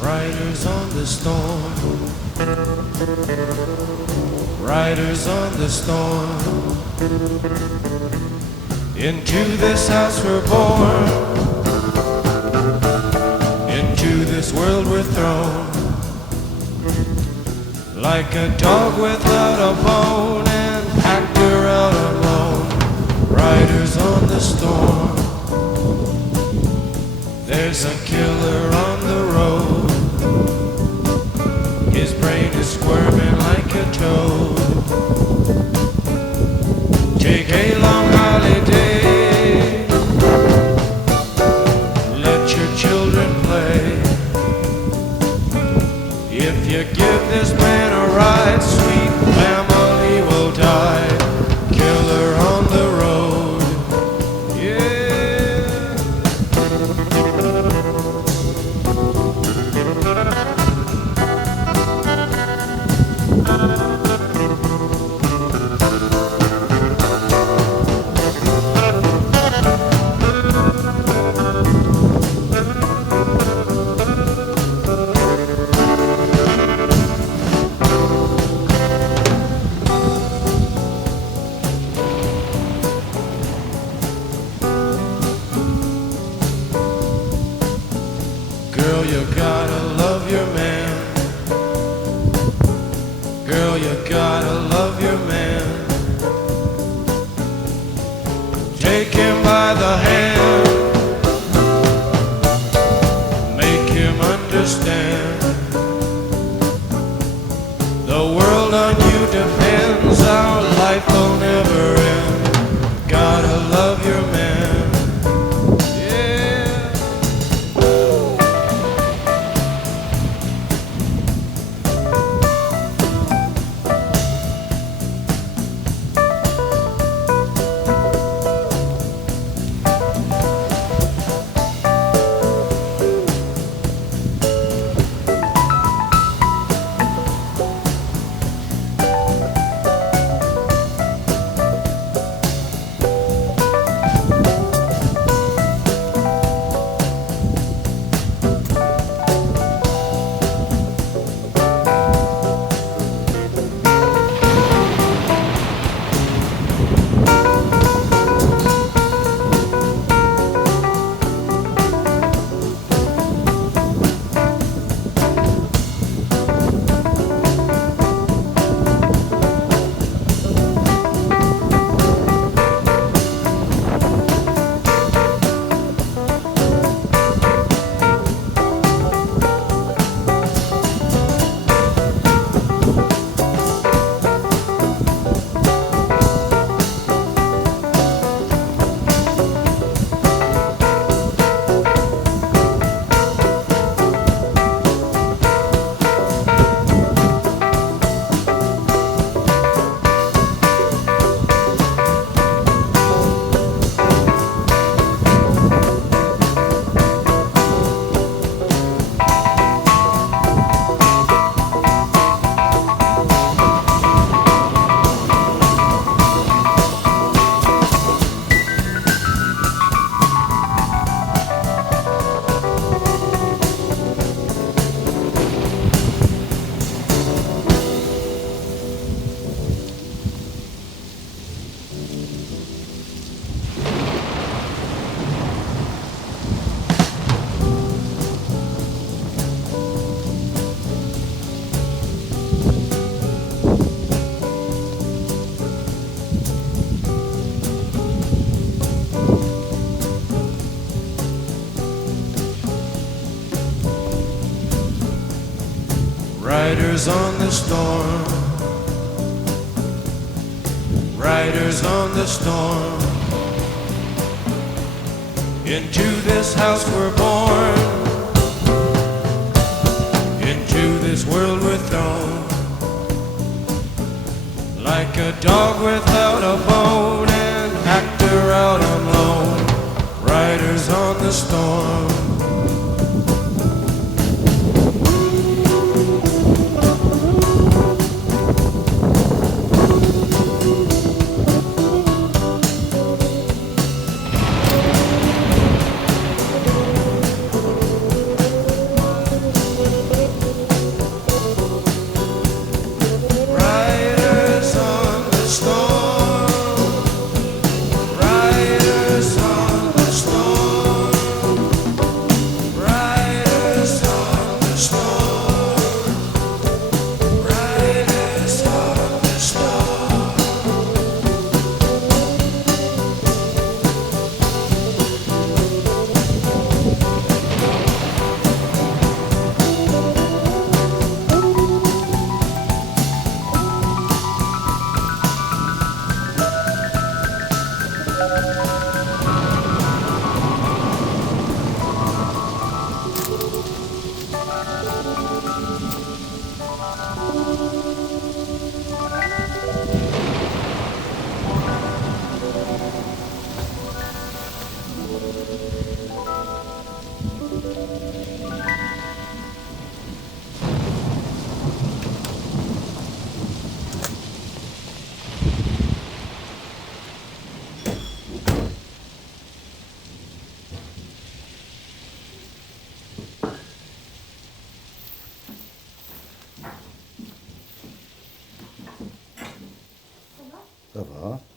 Riders on the storm, riders on the storm. Into this house we're born, into this world we're thrown. Like a dog without a bone, and packed her out alone. Riders on the storm. There's a killer on the road. His brain is squirming like a toad. Take a long holiday. Let your children play. If you give this man a ride, sweet family will die. Killer on the road. Yeah. Girl, you gotta love your man. Girl, you gotta love your man. Take him by the hand. Make him understand. The world on you depends. Our life will never end. Gotta love your man. Riders on the storm, riders on the storm. Into this house we're born, into this world we're thrown. Like a dog without a bone, and actor out alone. Riders on the storm. Ça va.